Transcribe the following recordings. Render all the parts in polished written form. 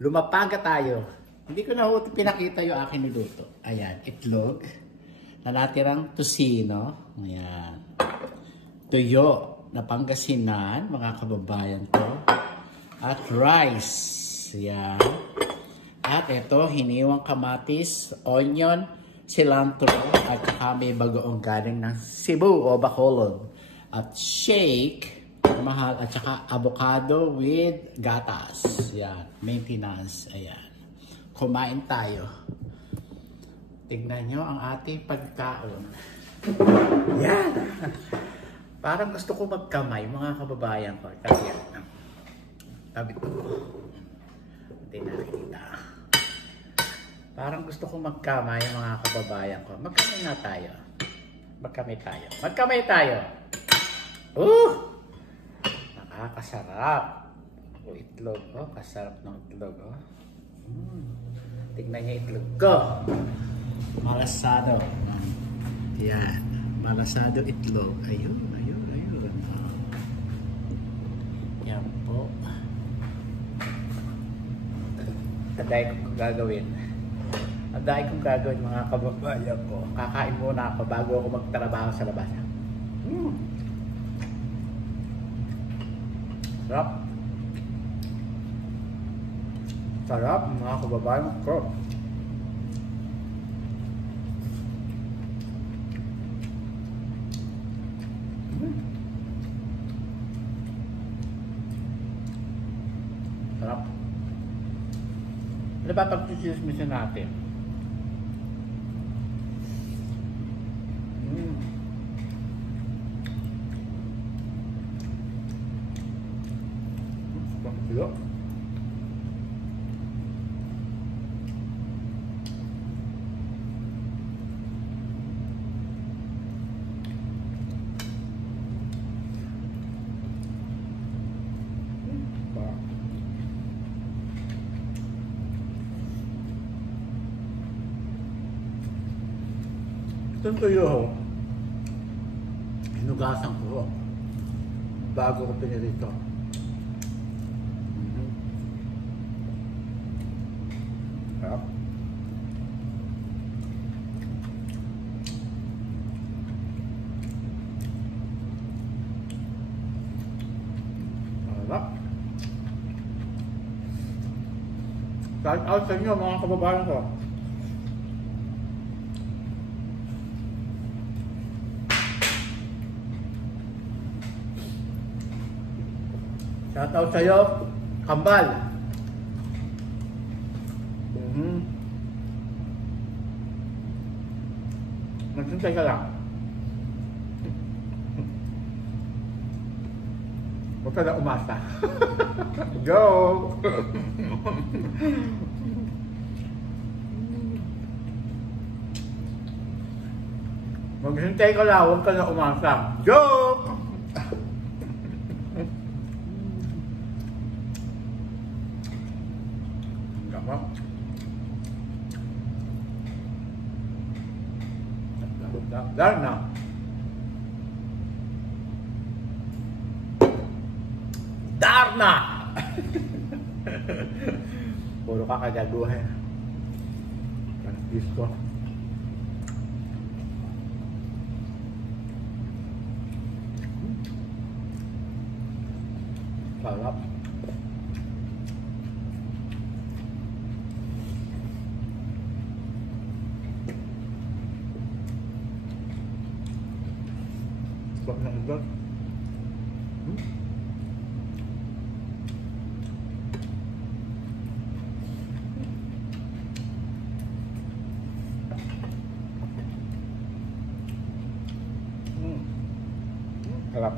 Lumapaga tayo. Hindi ko na pinakita yung aking niluto. Ayan, itlog. Na natirang tusino. Ayan. Tuyo na Pangasinan, mga kababayan ko. At rice. Ayan. At ito, hiniwang kamatis, onion, cilantro, at saka may bagoong galing ng Cebu o Bacolod. At shake, mahal, at saka avocado with gatas. Yan, maintenance. Ayan. Kumain tayo. Tignan nyo ang ating pagkaon. Yan. Parang gusto ko magkamay, mga kababayan ko. Kasi yan. Tabi ko. Hindi nakikita. Parang gusto ko magkamay, mga kababayan ko. Magkamay na tayo. Magkamay tayo. Magkamay tayo. Nakakasarap. O itlog. Oh, kasarap ng itlog. Oh. Tignan niya itlog ko. Malasado. Yan. Malasado itlog. Ayun, ayun, ayun. Yan po. Taday kong gagawin. Ang dahil kong gagawin, mga kababayan ko. Kakain muna ako bago ako magtrabaho sa labas. Sarap. Sarap, mga kababayan ko. Sarap. Ano ba pag-chismisan natin? Hello? Itong tuyo, hinugasan ko bago ko pinirito. Sarap. Sarap. Shout out sa inyo, mga kababayan ko. Shout out sa'yo, Kambal. Magsintay ka lang. Huwag ka na umasa. Go! Maghintay ka lang, huwag ka na umasa. Joke! Darna. Darna! Puro ka kagaguhin. Francisco. Sarap. Sarap na ito. Sarap.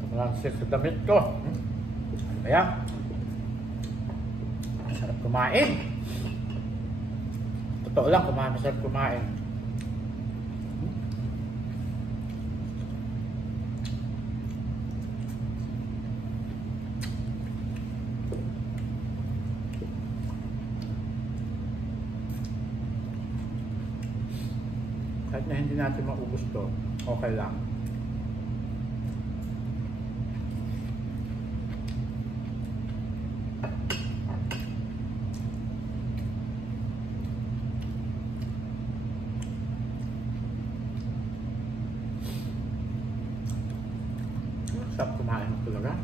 Kamalansis sa damit ko. Ano ba yan? Masarap kumain. Totoo lang, masarap kumain. Kahit na hindi natin maubos to, okay lang. talaga.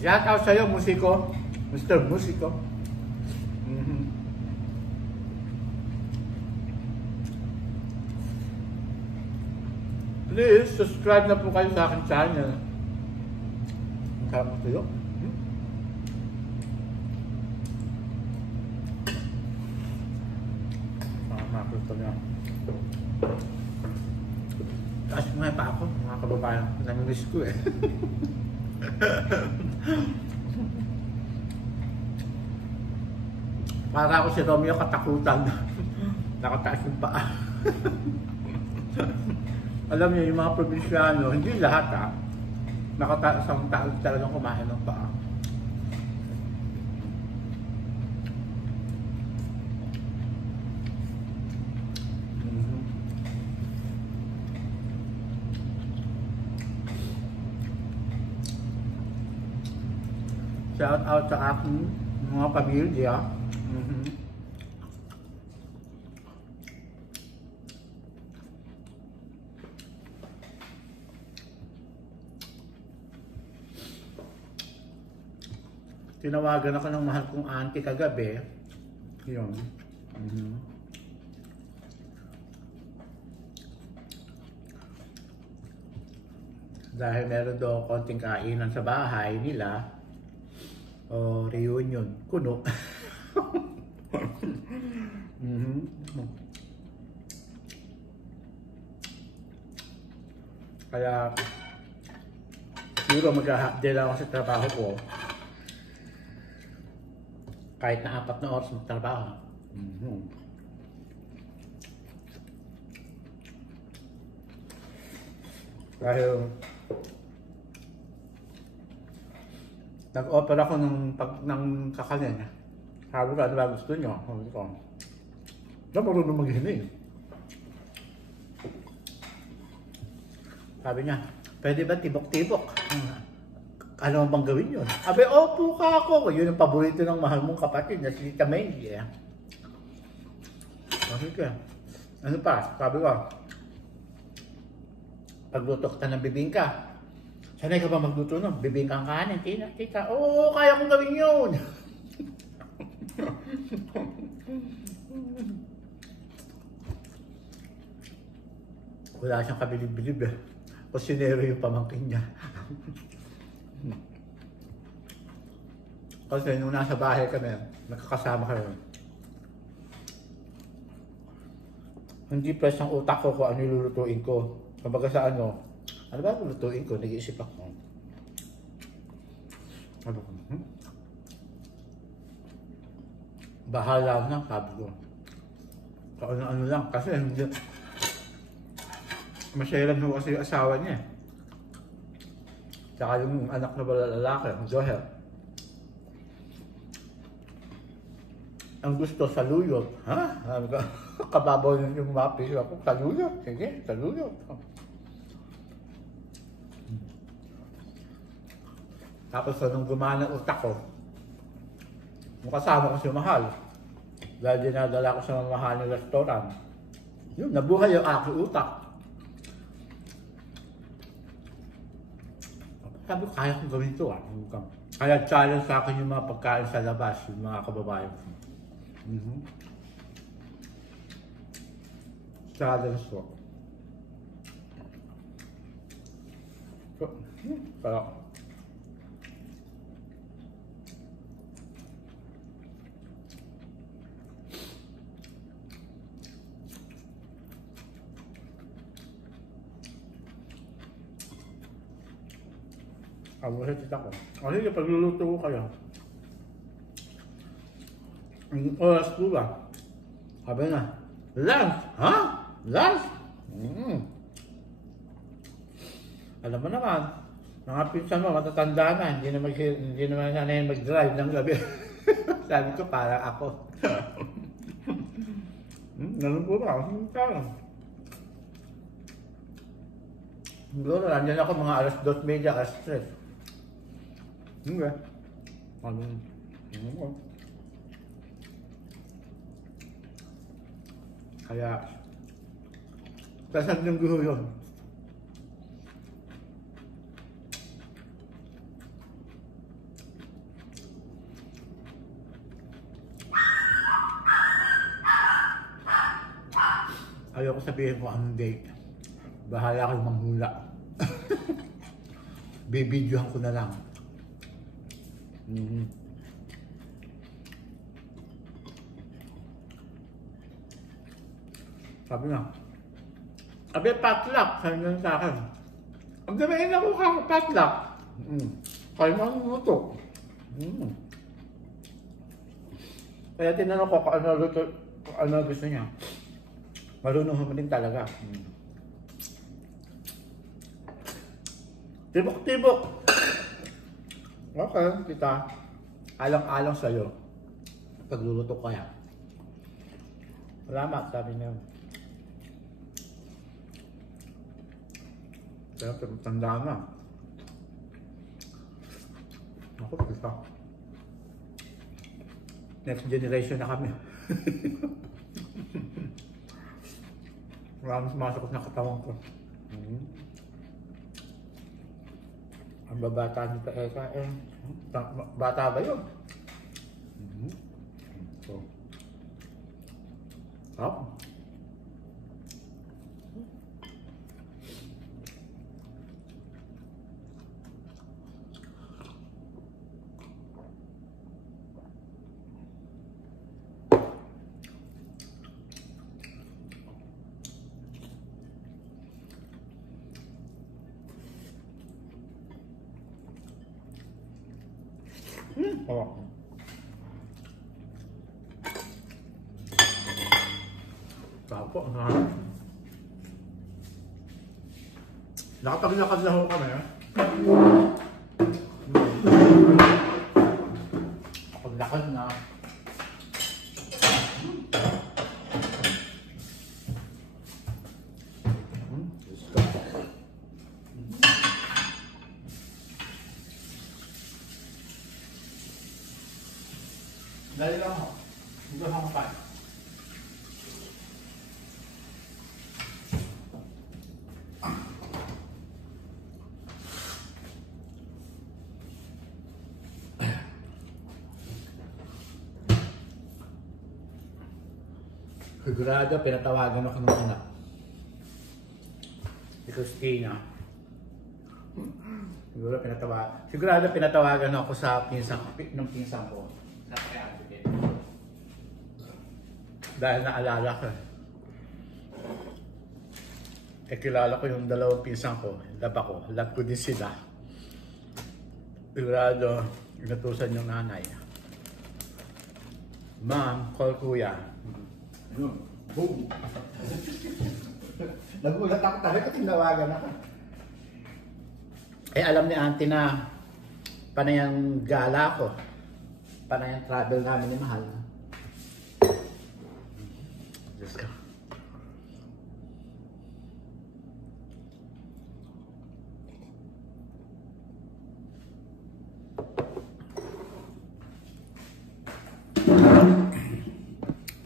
Shout out sa'yo, musiko. Mr. Musiko. Please, subscribe na po kayo sa aking channel. Ang sarap mo tuyo. Makakita niya. Taas mo nga pa ako, mga kababayan. Namimiss ko eh. Para ako si Romeo katakutan. Nakataas yung paa. Alam niyo, yung mga probinsyano, hindi lahat ha, nakataas ang tao talagang kumain ng paa. Shout out sa aking mga pamilya. Tinawagan ako ng mahal kong auntie kagabi. Yun. Dahil meron daw konting kainan sa bahay nila. O reunion. Kuno. Kaya siguro mag-a-update lang ako sa trabaho ko. Kahit na 4 na oras magtrabaho. Dahil nag-offer ako ng kakanin. Sabi ko, ano ba gusto nyo? Sabi ko, na marunong maghiling. Sabi niya, pwede ba tibok-tibok? Ano bang gawin yun? Sabi, opo ka ako. Yun ang paborito ng mahal mong kapatid na si Tita Mendy. Sige. Ano pa? Sabi ko, pagluto ka ng bibingka. Sanay ka ba magluto ng bibingkang kanin? Tita, oo, kaya kong gawin yun. Wala siyang kabilib-bilib eh. Kusinero yung pamangkin niya. Kasi nung nasa bahay kami, nakakasama kami. Hindi press ang utak ko kung ano lulutuin ko. Kumbaga sa ano ba lulutuin ko? Nag-iisip ako. Ano ko? Bahala na, sabi ko. So, ano lang, kasi hindi. Masyalan ho kasi yung asawa niya. Tsaka yung anak na lalaki, Joel. Ang gusto sa luyot. Ha? Kababaw yung mga piso ako. Saluyot. Sige, saluyot. Tapos nung gumana ang utak ko, nung kasama ko si Mahal, dahil dinadala ko sa mahal na restaurant, yun, nabuhay yung aking utak. Sabi ko, kaya kong gawin ito Kaya challenge sa akin yung mga pagkain sa labas, yung mga kababayan ko. Challenge ko. Kaya ako sa tita ko. Kasi yung pagluluto ko kayo. Ang oras ko ba? Sabi na, lunch! Ha? Lunch? Alam mo naman, mga pinsan mo, matatanda na, hindi naman sanay mag-drive ng gabi. Sabi ko, parang ako. Ganun po ba? Siguro, nandiyan ako mga alas 2:30, alas 3. Hindi. Kaya, Saan yung guho yun? Ayoko sabihin ko anong date. Bahala kayo manghula. Bibidyohan ko na lang. Sabi na. Sabi, patlak. Sabi nga sa akin. Ang gamiin ako patlak. Kaya mo ang luto. Kaya tinanong ko kung ano gusto niya. Marunong mo din talaga. Tibok-tibok. Okay, kita. Alang-alang sa'yo. Pagluluto ko kaya. Salamat, sabi niya. Kaya tanda na. Ako, kita. Next generation na kami. Maraming sumasakot na katawan ko. Ang babata ni Eka bata ba yun? So, up. Oh. Tapo, nakapaglakad na ho kami. Paglakad na. Dali lang ho. Hindi ako makain. Sigurado pinatawagan ako ng anak. Si Christina. Sigurado pinatawagan ako sa pinsan ko. Dahil naalala ko. Kilala ko yung dalawang pinsan ko. Love ko din sila. Sigurado, inutusan yung nanay. Ma'am, call kuya. Boom! Nagulat ako talaga, tinawagan ako. Eh, alam ni auntie na panay ang gala ko. Panay ang travel namin ni Mahal. Let's go.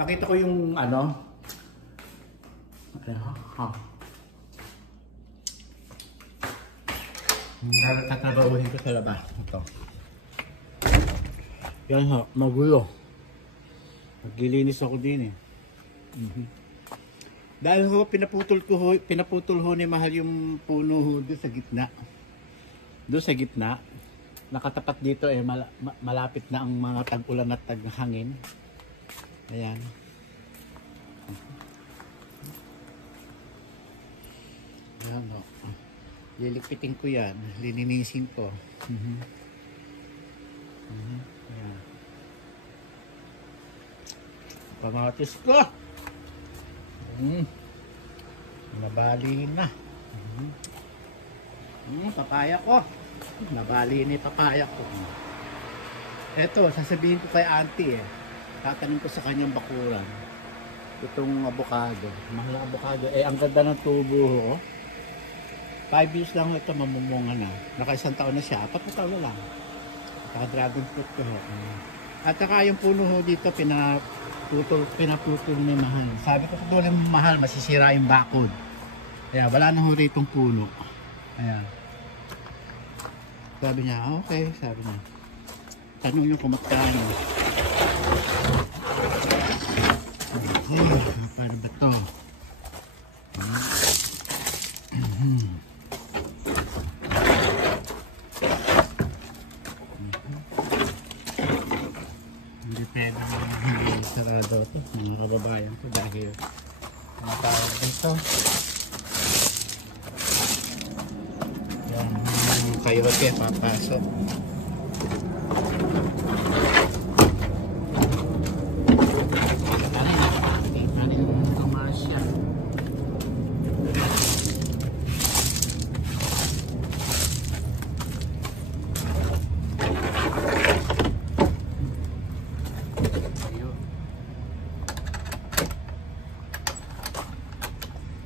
Pakita ko yung ano. Tatrabahuhin ko sa labas. Ito. Yan ha, magulo. Naglilinis ako din eh. Dahil ho, pinaputol ho ni Mahal yung puno ho doon sa gitna. Doon sa gitna. Nakatapat dito eh, malapit na ang mga tag-ulan at tag-hangin. Ayan. Ayan ho. Lilipitin ko yan. Lininisin ko. Ayan. Pamatis ko. Nabali na. Papaya ko. Nabali na yung papaya ko. Eto, sasabihin ko kay auntie eh. Tatanong ko sa kanyang bakuran. Itong avocado. Mahal na avocado. Eh, ang ganda ng tubo ho. 5 years lang ito, mamumunga na. Naka-1 taon na siya. 4 taon na lang. Naka-dragon fruit ko ho. At saka yung puno ho dito, pinaputol ni Mahal. Sabi ko doon yung Mahal, masisira yung bakod. Ayan, wala na ho ritong puno. Ayan. Sabi niya, okay, sabi niya. Tanong niyo kung magkano. Paano ba ito? Hindi pwede hindi sarado ito, mga kababayan ko, dahil ang tawag dito. Yan, kayote papasok.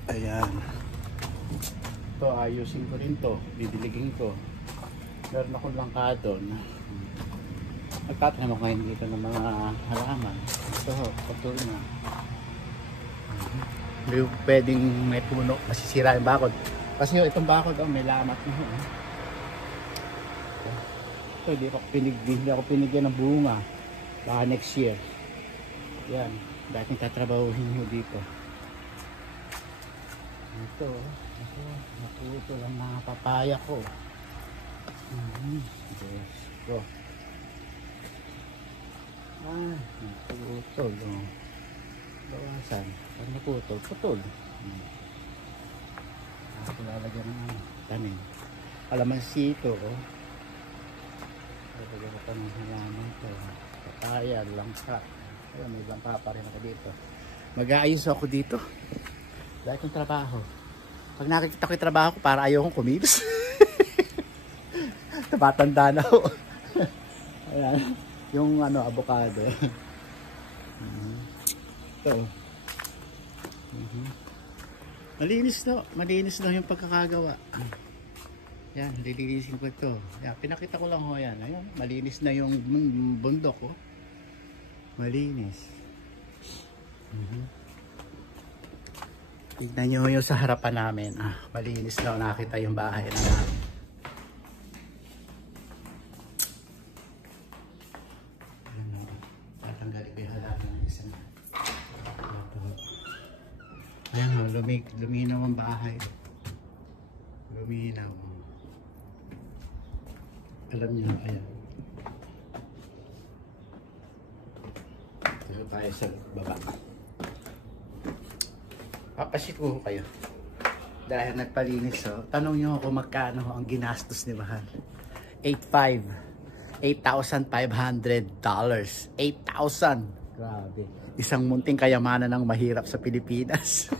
Ayan. Ito, ayusin ko rin to. Didiligin ko. Meron akong langka doon. Nagtatanong ko ngayon dito ng mga halaman. Ito ho, patuloy na. Hindi pwedeng may puno. Masisira yung bakod. Kasi itong bakod, may lamat na ho. Ito, hindi ako pinigyan ng bunga. Baka next year. Yan. Dating tatrabahuhin ho dito. Ito, naputo lang mga papaya ko. Diyos ko. Naputol. Bawasan. Pag naputol, putol. Ako lalagyan ng tanim. Kalamansi ito. Lalagyan ko pa ng halaman ito. Papaya, langka. May langka pa rin ako dito. Mag-aayos ako dito. Dahil kong trabaho. Pag nakikita ko yung trabaho ko, para ayaw kong kumilos. Tumatanda na ako. Ayan. Yung avocado. Ito. Malinis na yung pagkakagawa. Yan, lilinisin ko ito. Yan, pinakita ko lang ho yan. Ayan, malinis na yung bundok ko. Malinis. Tignan nyo yung sa harapan namin. Malinis na nakita yung bahay na namin. Tatanggalin ko yung halaman ng isa na. Ayan o, luminaw ang bahay. Luminaw. Alam nyo, ayan. Ito tayo sa baba. Papasit ko kayo. Dahil nagpalinis tanong nyo kung magkano ang ginastos ni Mahal. $8,500. $8,000. Grabe. Isang munting kayamanan ng mahirap sa Pilipinas.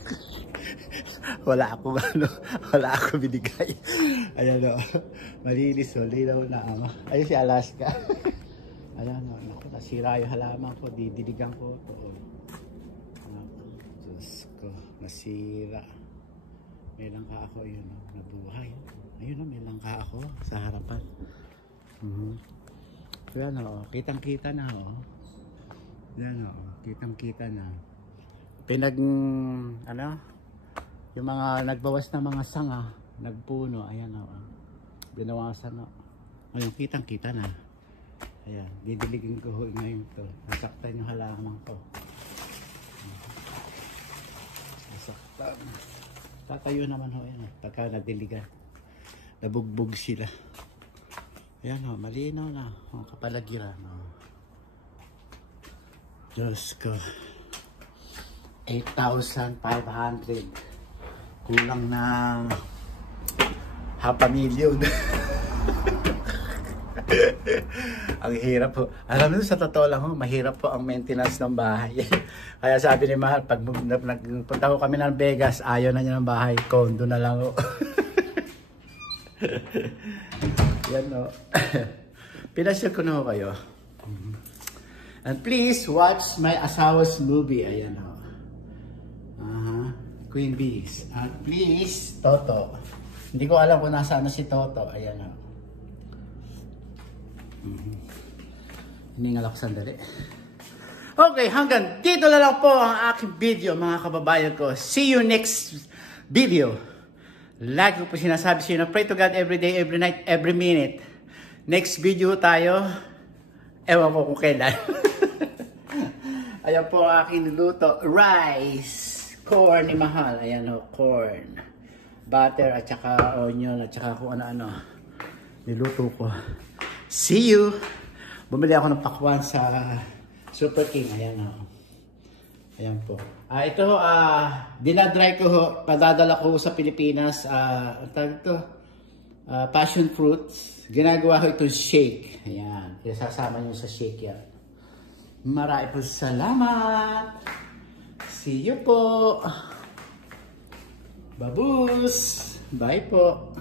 wala ako binigay. Ayan o. Malinis linaw na ayun si Alaska. Ayan o. Nasira yung halaman ko. Didiligan ko ito. Diyos ko. Nasira. May langka ako yun. Nabuhay. Ayun o. May langka ako sa harapan. Ayan o. Kitang-kita na o. Ayan o. Kitang-kita na. Yung mga nagbawas na mga sanga, nagpuno, ayan o. Binawasan o. Ayun, kitang-kita na. Ayan, didiligin ko ngayon to. Nasaktan yung halaman ko. Nasaktan. Tatayo naman ho yan. Pagka nadiligan. Nabugbog sila. Ayan o, malinaw na. O, kapalagiran o. Diyos ko. 8,500. Kulang na $500,000. Ang hirap po. Alam mo, sa totoo lang ho, mahirap po ang maintenance ng bahay. Kaya sabi ni Mahal, pag nagpunta ko kami ng Vegas, ayaw na niya ng bahay, condo na lang ho. Yan o. Pinasyal ko na ho kayo. And please watch my asawa's movie. Ayan o. Queen Bees. And please, Toto. Hindi ko alam kung nasaan na si Toto. Ayan o. Hiningal ako sandali. Okay, hanggang dito na lang po ang aking video, mga kababayan ko. See you next video. Lagi ko po sinasabi sa inyo, pray to God every day, every night, every minute. Next video tayo, ewan ko kung kailan. Ayan po ang aking niluto, rice, corn ni Mahal, ayan o, corn, butter at saka onion at saka kung ano-ano, niluto ko. See you! Bumili ako ng pakwan sa Super King, ayan o. Ayan po. Ito, dinadry ko ho, padadala ko sa Pilipinas, passion fruits. Ginagawa ko itong shake. Ayan, kaya sasama nyo sa shake yan. Marami po salamat. See you po. Babus. Bye po.